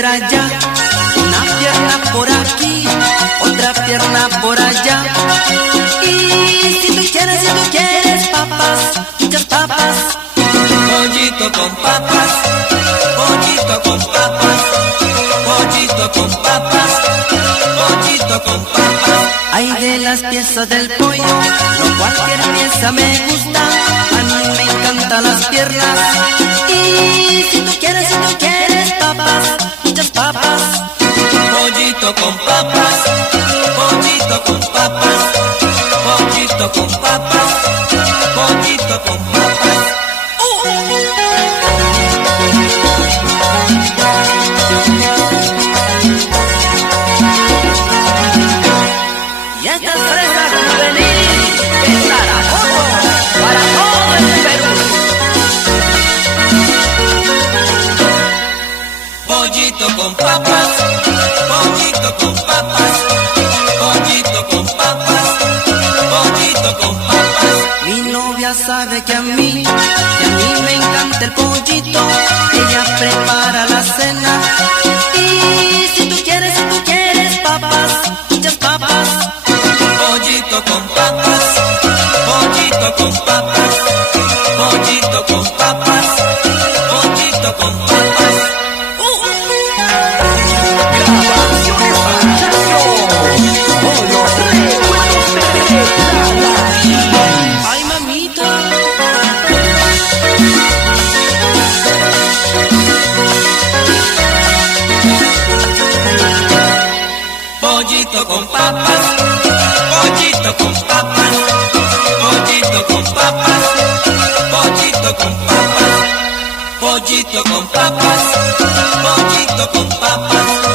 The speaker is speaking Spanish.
hacer allá, una pierna por aquí, otra pierna por allá. Y si tú quieres papas, muchas papas. Pollito con papas, pollito con papas, pollito con papas, pollito con papas. Ay, de las piezas del pollo, no cualquier pieza me gusta, a mí me encantan las piernas. Y si tú quieres papas, muchas papas. Pollito con papas, pollito con papas, pollito con papas, pollito con papas. Y estas fresas juveniles de Zaragoza para todo el Perú. Pollito con papas, pollito con papas, pollito con papas, pollito con papas. Mi novia sabe que a mí me encanta el pollito. Ella prepara la cena. Y si tú quieres papas, muchas papas. Pollito con papas, pollito con papas, pollito con papas, pollito con papas. Grabaciones Palacio, con los recuerdos de la Ay, mamita. Pollito con papas, pollito con papas, pollito con papas, pollito con papas, pollito con papas, pollito con papas.